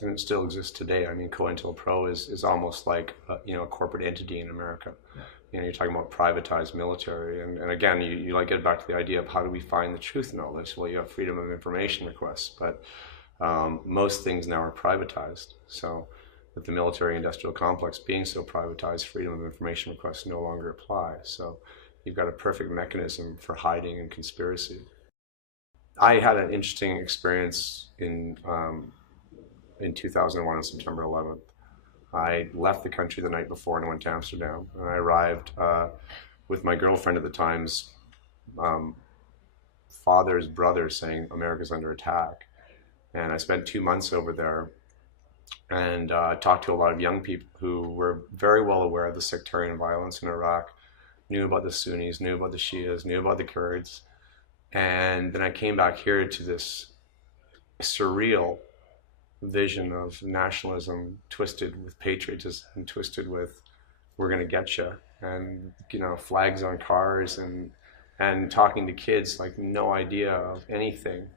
and it still exists today. I mean, cointelpro is almost like a corporate entity in America. You're talking about privatized military, and again, you like get back to the idea of how do we find the truth in all this? Well, you have freedom of information requests, but most things now are privatized. So with the military-industrial complex being so privatized, freedom of information requests no longer apply. So you've got a perfect mechanism for hiding and conspiracy. I had an interesting experience in 2001 on September 11th. I left the country the night before and went to Amsterdam. And I arrived with my girlfriend at the time's father's brother saying America's under attack. And I spent 2 months over there and talked to a lot of young people who were very well aware of the sectarian violence in Iraq, knew about the Sunnis, knew about the Shias, knew about the Kurds. And then I came back here to this surreal vision of nationalism twisted with patriotism and twisted with we're going to get you, and flags on cars, and talking to kids like no idea of anything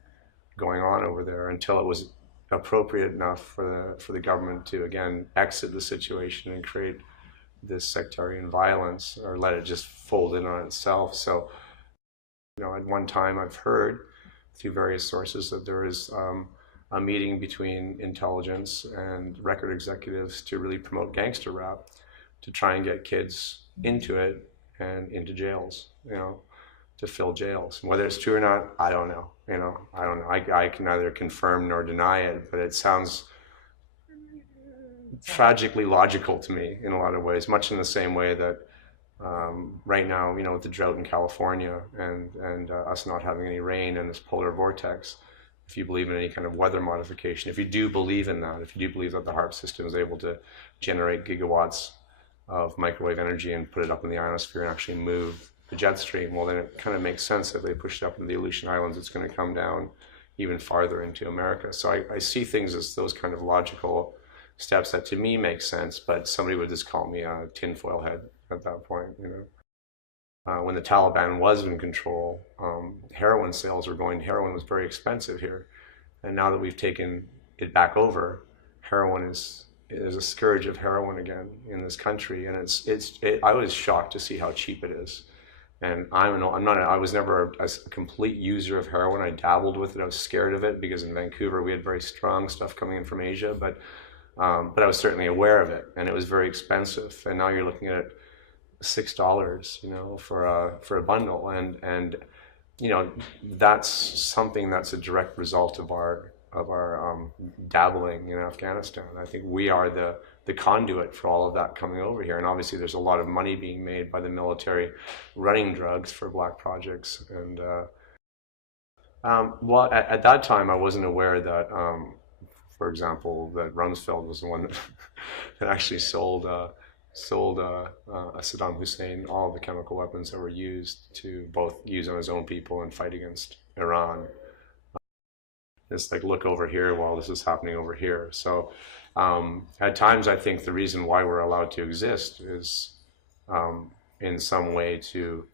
going on over there until it was appropriate enough for the government to again exit the situation and create this sectarian violence, or let it just fold in on itself. So at one time I've heard through various sources that there is a meeting between intelligence and record executives to really promote gangster rap, to try and get kids into it and into jails, to fill jails. Whether it's true or not, I don't know. I don't know. I can neither confirm nor deny it, but it sounds tragically logical to me in a lot of ways, much in the same way that right now, with the drought in California and us not having any rain and this polar vortex, if you believe in any kind of weather modification, if you do believe in that, if you do believe that the H.A.R.P system is able to generate gigawatts of microwave energy and put it up in the ionosphere and actually move the jet stream, well, then it kind of makes sense if they push it up into the Aleutian Islands, it's going to come down even farther into America. So I see things as those kind of logical steps that to me make sense, but somebody would just call me a tinfoil head at that point, When the Taliban was in control, heroin sales were going. Heroin was very expensive here, and now that we've taken it back over, heroin is a scourge of heroin again in this country, and I was shocked to see how cheap it is. And I was never a complete user of heroin. I dabbled with it. I was scared of it because in Vancouver we had very strong stuff coming in from Asia, but I was certainly aware of it, and it was very expensive. And now you're looking at $6, for a bundle, and that's something that's a direct result of our dabbling in Afghanistan. I think we are the conduit for all of that coming over here, and obviously there's a lot of money being made by the military running drugs for black projects. And well, at that time I wasn't aware that, for example, that Rumsfeld was the one that actually sold Saddam Hussein all the chemical weapons that were used to both use on his own people and fight against Iran. It's like, look over here while this is happening over here. So at times I think the reason why we're allowed to exist is in some way to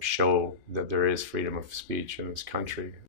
show that there is freedom of speech in this country.